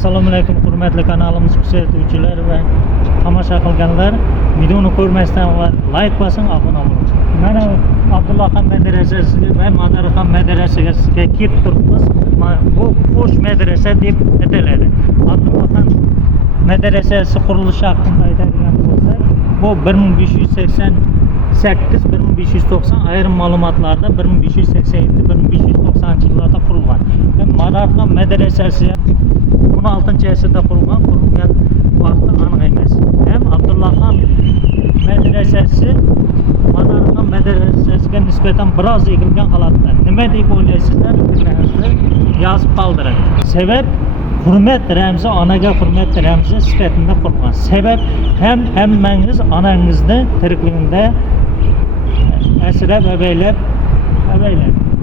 Assalomu alaykum hurmatli kanalimiz kuzatuvchilar va tomosha qilganlar. Videoni ko'rmasdan avval like bosing, obuna bo'ling. Mana Abdullohxon madrasasi va Madarixon madrasasiga kelib turibmiz. Bu qo'sh madrasa deb ataladi. Abdullohxon madrasasi qurilishi haqida aytadigan bo'lsak, bu 1588-1590, ayrim ma'lumotlarda 1587-1590-yillarda qurilgan. Madarixon madrasasi 16-asrda qurilgan vaqti aniq emas. Ham Abdullohxon madrasasi Madarixon madrasasiga nisbatan biroz egilgan holatda. Nima deb o'ylaysizlar? Yozib qoldiring. Sabab hurmat ramzi, onaga hurmat ramzi sifatida qurilgan. Sabab hammangiz onangizni tirikligida asrab avaylab.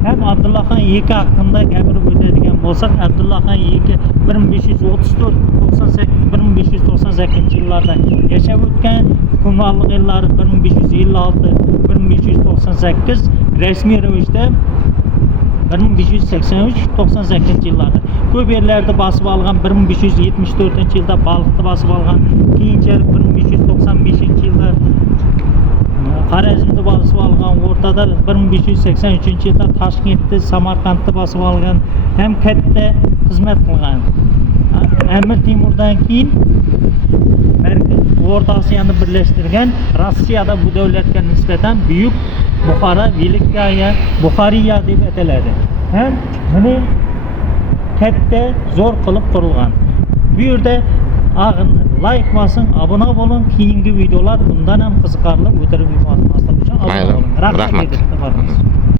Hem Abdullohxon II hakkında gapirib o'tadigan bo'lsak, Abdullohxon II 1534-1598 yillarda yashab o'tgan, hukmronlik yillari 1556-1598, rasmiy ravishda 1583-98 yillarda. Ko'p yerlarda bosib olgan, 1574-yilda Baliqni bosib olgan, keyinchalik 1595-yilda Xorazmni bosib olgan, o'rtada 1583-yilda Toshkentni, Samarqandni bosib olgan, ham katta xizmat qilgan. Amir Temurdan keyin O'rta Osiyoni birlashtirgan, Rossiyada bu davlatga nisbatan buyuk Buxariya deb ataladi. Ham buni katta zo'r qilib qurilgan. Bu yerda like bosing, obuna bo'ling. Keyingi videolar bundan ham qiziqarli o'tirib yubormaslik uchun obuna bo'ling. Rahmat.